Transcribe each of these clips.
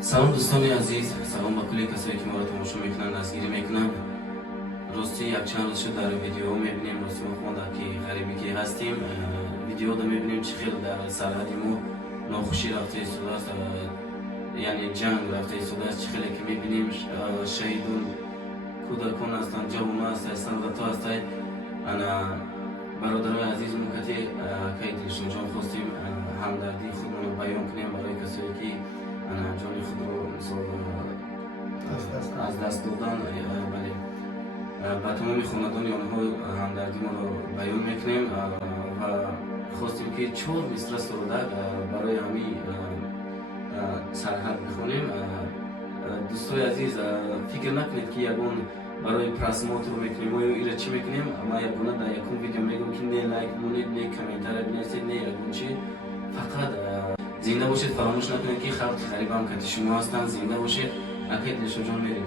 سلام دوستان عزیز، سلام با کلی کسایی که ما رو تماشا میکنن، دستگیری میکنن. راستی یک چند روز شد در ویدیو میبینیم راستی ما خونده که غریبی که هستیم ویدیو رو میبینیم چه خیلی در سرحدی ما ناخوشی رفته ایستاده است، یعنی جنگ رفته ایستاده است. چه خیلی که میبینیم شهیدون کودکان هستند، جوان هستند و تا هستند. برادرای عزیز مکتی که دلشون جان خواستیم همدردی خودمون رو بیان کنیم برای کسایی که جان خود رو مثال از دست دادن. بله، با تمام خاندان آنها همدردی ما رو بیان میکنیم و خواستیم که 4 مصرع سرودک برای همین سرحد بخونیم. دوستای عزیز، فکر نکنید که یگان برای پرسمات رو میکنیم و ایره چی میکنیم. ما یگانه در یکم ویدیو میگم که نه لایک مونید، نه کامنتر بنویسید، نه یگان چی، فقط زنده باشید. فراموش نکنید که خلق غریب هم که شما هستند. زنده باشید، اکید دلشون جان میریم.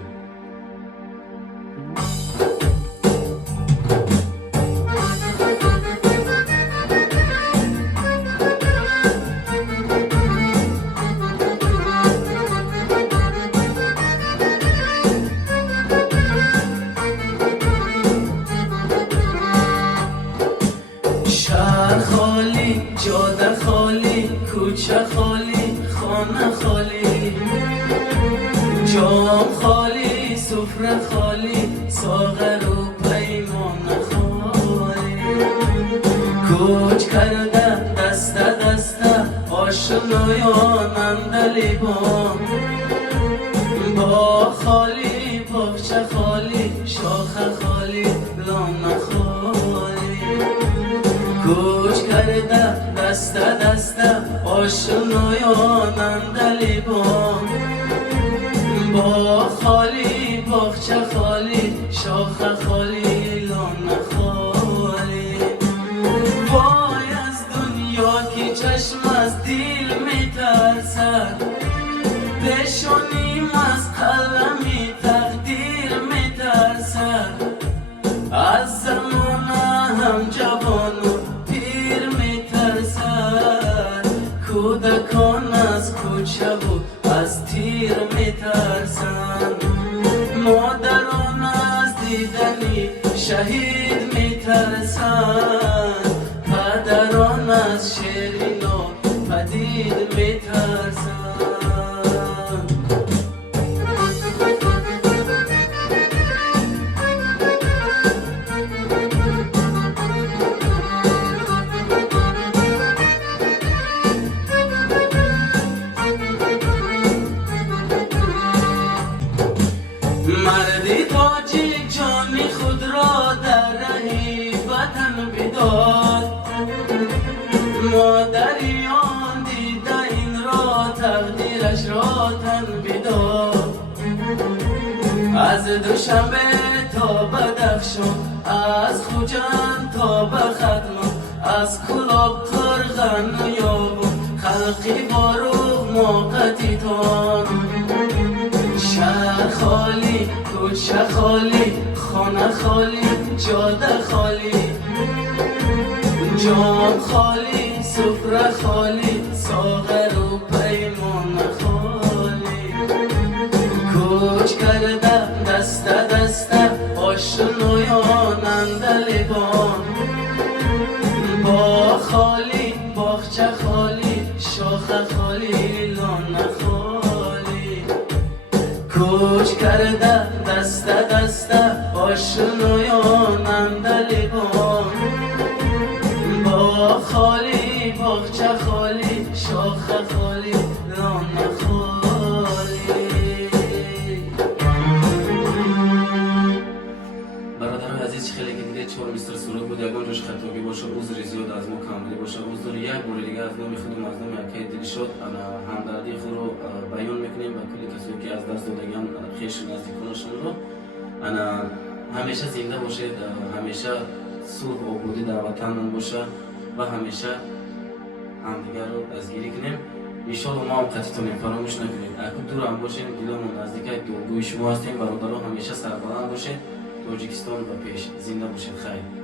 شهر خالی، جاده خالی، کوچه خالی، خانه خالی، جام خالی، سفره خالی، ساغر و پیمان خالی. کوچ کرده دسته دسته آشنایان اندلیبان، با خالی، باغچه خالی، شاخه خالی، لانه خالی. کوچ کرده دسته دسته آشنایان اندلیبان، با خالی، باغچه خالی، شاخه خالی، لانه خالی. وای از دنیا که چشم از دل میترسد، پیشانیم از قلمی تقدیر میترسد. از زمانه هم جوان و پیر میترسد، کودکان از کوچه و از تیر میترسند. مادران از دیدنی شهید میترسند، پدران از شیرین و پدید میترسند. مردی تاجیک جان خود را در رهی وطن بداد، مادریان دیده این را تقدیرش را تن بداد. از دوشنبه تا بدخشان، از خوجند تا به ختمان، از کلاب قرغن یابان، خلقی باروغ موقتی تان. شهر خالی، کوچه خالی، خانه خالی، جاده خالی، جام خالی، سفره خالی، ساغر و پیمان خالی. کوچ کرده دسته دسته آشنایان اندلیبان، با خالی، باغچه خالی، شاخه خالی، لانه خالی. کوچ کرده دسته دسته آشنایان اندلیبان، با خالی، باغچه خالی، شاخه خالی، لانه خالی. برادران عزیز، خیلی که دیگه 4 مصرع سرود بود. یگان جاش خطاگی باشه، عذر زیاد از ما کاملی باشه، عذر یک بار دیگه از نام خودم، از نام یکی دل شد همدردی خود رو بیان میکنیم و کلی کسایی که از دست دادگان خویش نزدیکانشون رو. همیشه زنده باشید، همیشه صلح و آبادی در وطنمون باشه و همیشه همدیگر رو دستگیری کنیم. انشالله ما هم قطعتونیم، فراموش نکنید. اگه دور هم باشین، دلمون نزدیک دورگوی شما هستیم. برادران همیشه سربلند باشید. تاجیکستان و پیش. زنده باشید. خیر.